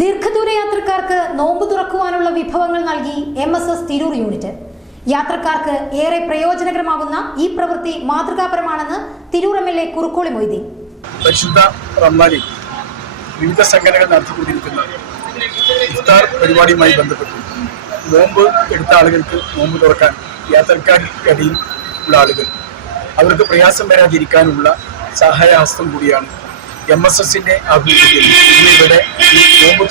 ദീർഘദൂര യാത്രക്കാർക്ക് നോമ്പ് തുറക്കുവാനുള്ള വിഭവങ്ങൾ നൽകി MSS തിരൂർ യൂണിറ്റ്. യാത്രക്കാർക്ക് ഏറെ പ്രയോജനകരമാകുന്ന ഈ പ്രവൃത്തി മാതൃകാപരമാണെന്ന് തിരൂർ MLA കുറുക്കോളി മൊയ്തീൻ. പരിശുദ്ധ റമദാനിൽ വിവിധ സംഘടനകൾ നടത്തിക്കൊണ്ടിരിക്കുന്ന ഇഫ്താർ പരിപാടിയുമായി ബന്ധപ്പെട്ട് നോമ്പ് എടുത്ത ആളുകൾക്ക് നോമ്പ് തുറക്കാൻ യാത്രക്കാർക്കിടയിൽ ഉള്ള ആളുകൾ അവർക്ക് പ്രയാസം വരാതിരിക്കാനുള്ള സഹായഹസ്തം കൂടിയാണ് MSSന്റെ ആഭിമുഖ്യത്തിൽ ഇവിടെ ഈ നോമ്പ്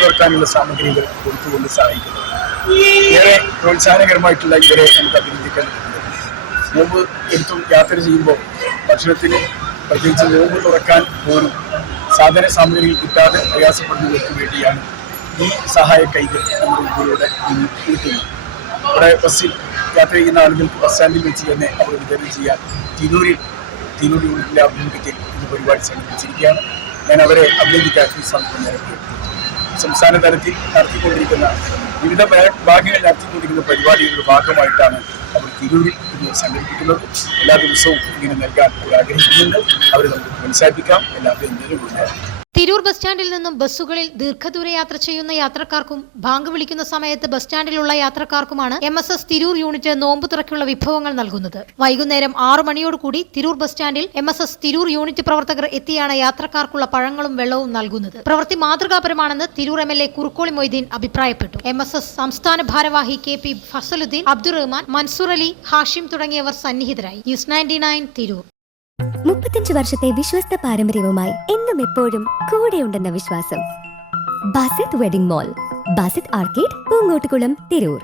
തുറക്കാനുള്ള സാമഗ്രികൾ കൊടുത്തുകൊണ്ട് സഹായിക്കുന്നത്. ഏറെ പ്രോത്സാഹനകരമായിട്ടുള്ള ഇവരെ നമുക്ക് അഭിനന്ദിക്കാൻ നോമ്പ് എടുത്തും യാത്ര ചെയ്യുമ്പോൾ ഭക്ഷണത്തിന് പ്രത്യേകിച്ച് നോമ്പ് തുറക്കാൻ പോലും സാധന സാമഗ്രികൾ കിട്ടാതെ പ്രയാസപ്പെടുന്നവർക്ക് വേണ്ടിയാണ് ഈ സഹായ കൈകൾ നമ്മുടെ ഇതിലൂടെ കിട്ടുന്നത്. ഇവിടെ ബസ്സിൽ യാത്ര ചെയ്യുന്ന ആളുകൾക്ക് ബസ് സ്റ്റാൻഡിൽ വെച്ച് തന്നെ അവർ വിതരണം ചെയ്യാൻ തിരൂർ യൂണിറ്റിൻ്റെ ആഭിമുഖ്യത്തിൽ ഇത് പരിപാടി സംഘടിപ്പിച്ചിരിക്കുകയാണ്. ഞാൻ അവരെ അഭിനന്ദിക്കാൻ ഈ സമയം നിരത്തി. സംസ്ഥാന തലത്തിൽ നടത്തിക്കൊണ്ടിരിക്കുന്ന വിവിധ ഭാഗങ്ങളിൽ നടത്തിക്കൊണ്ടിരിക്കുന്ന പരിപാടികളുടെ ഭാഗമായിട്ടാണ് അവർ തിരൂരിൽ ഇത് സംഘടിപ്പിക്കുന്നത്. എല്ലാ ദിവസവും ഇങ്ങനെ നൽകാൻ അവർ ആഗ്രഹിക്കുന്നുണ്ട്. അവരെ നമുക്ക് പ്രോത്സാഹിപ്പിക്കാം. എല്ലാ അഭിനന്ദനവും. തിരൂർ ബസ് സ്റ്റാൻഡിൽ നിന്നും ബസ്സുകളിൽ ദീർഘദൂര യാത്ര ചെയ്യുന്ന യാത്രക്കാർക്കും ബാങ്ക് വിളിക്കുന്ന സമയത്ത് ബസ് സ്റ്റാൻഡിലുള്ള യാത്രക്കാർക്കുമാണ് MSS തിരൂർ യൂണിറ്റ് നോമ്പ് തുറക്കുള്ള വിഭവങ്ങൾ നൽകുന്നത്. വൈകുന്നേരം 6 മണിയോടുകൂടി തിരൂർ ബസ് സ്റ്റാൻഡിൽ MSS തിരൂർ യൂണിറ്റ് പ്രവർത്തകർ എത്തിയാണ് യാത്രക്കാർക്കുള്ള പഴങ്ങളും വെള്ളവും നൽകുന്നത്. പ്രവൃത്തി മാതൃകാപരമാണെന്ന് തിരൂർ MLA കുറുക്കോളി മൊയ്തീൻ അഭിപ്രായപ്പെട്ടു. MSS സംസ്ഥാന ഭാരവാഹി KP ഫസലുദ്ദീൻ, അബ്ദുറഹ്മാൻ, മൻസൂർ അലി, ഹാഷിം തുടങ്ങിയവർ സന്നിഹിതരായി. ന്യൂസ് 99 തിരൂർ. 35 വർഷത്തെ വിശ്വസ്ത പാരമ്പര്യവുമായി എന്നും എപ്പോഴും കൂടെയുണ്ടെന്ന വിശ്വാസം. Basith wedding mall, Basith arcade, Poongottukulam, Tirur.